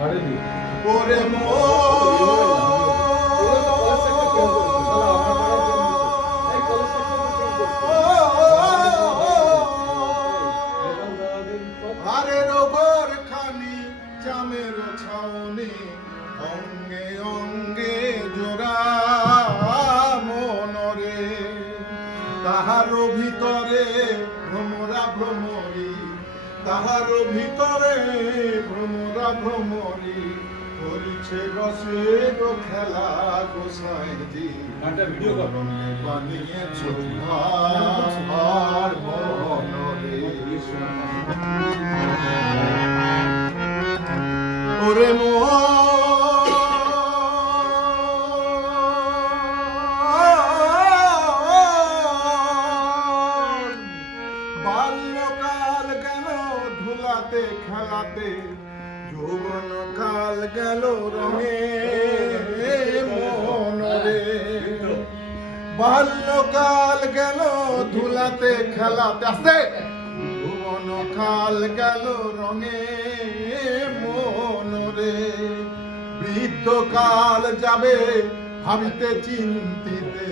ওরে আরে রোগর খানি চামের ছাউনি অঙ্গে অঙ্গে জোড়া মনরে তাহার ভিতরে ভ্রমরা ভ্রমরি তাহার ভিতরে ভ্রমরা ভ্রমরি করিছে রসে গো খেলা গোসাইজি ভিডিও বানিয়েছ আর মনরে ওরে বাল্যকাল গেল ধুলাতে খেলাতে যৌবন কাল গেল রঙে মনরে বাল্যকাল গেল ধুলাতে খেলাতে আসতে যৌবন কাল গেল রঙে মনরে বৃদ্ধকাল যাবে ভাবিতে চিন্তিতে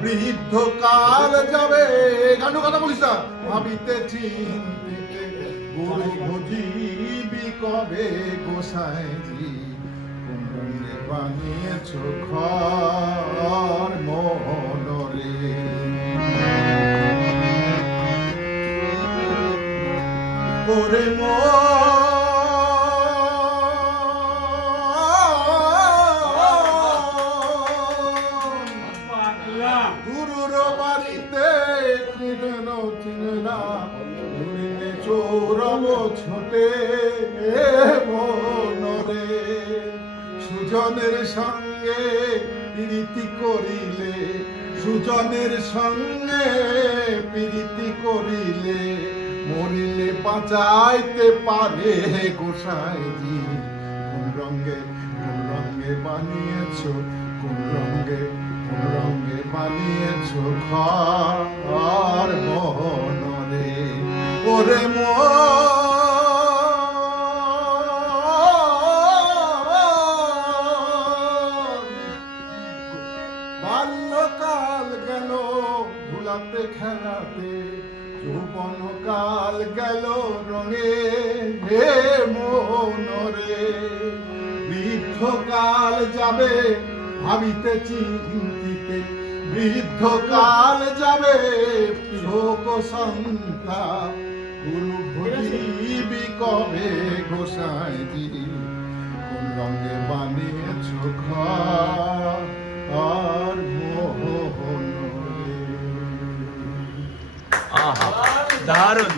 বৃদ্ধকাল যাবে গান কথা বলিস না ভাবিতে চিন্তিতে গুরু ভজিবি কবে গোসাইজি কোন রঙে বানিয়েছ ঘর মনরে ওরে গুরুর বাড়িতে চিহ্ন চিহ্না ধরিলে চৌরব ছোটে মনরে সুজনের সঙ্গে প্রীতি করিলে সুজনের সঙ্গে প্রীতি করিলে মরিলে বাঁচাইতে পারে গোসাইজি কোন রঙে বানিয়েছ কোন রঙে বানিয়েছ ঘর মনরে ওরে বাল্যকাল গেল ধুলাতে খেলাতে যৌবন কাল গেল রঙে হে মনরে বৃদ্ধকাল যাবে ভাবিতে চিন্তিতে বৃদ্ধকাল যাবে শোক সন্তাপ গুরু ভজিবি কবে গোসাইজি কোন রঙে বানিয়েছ ঘর আর মোহনরে দারুণ।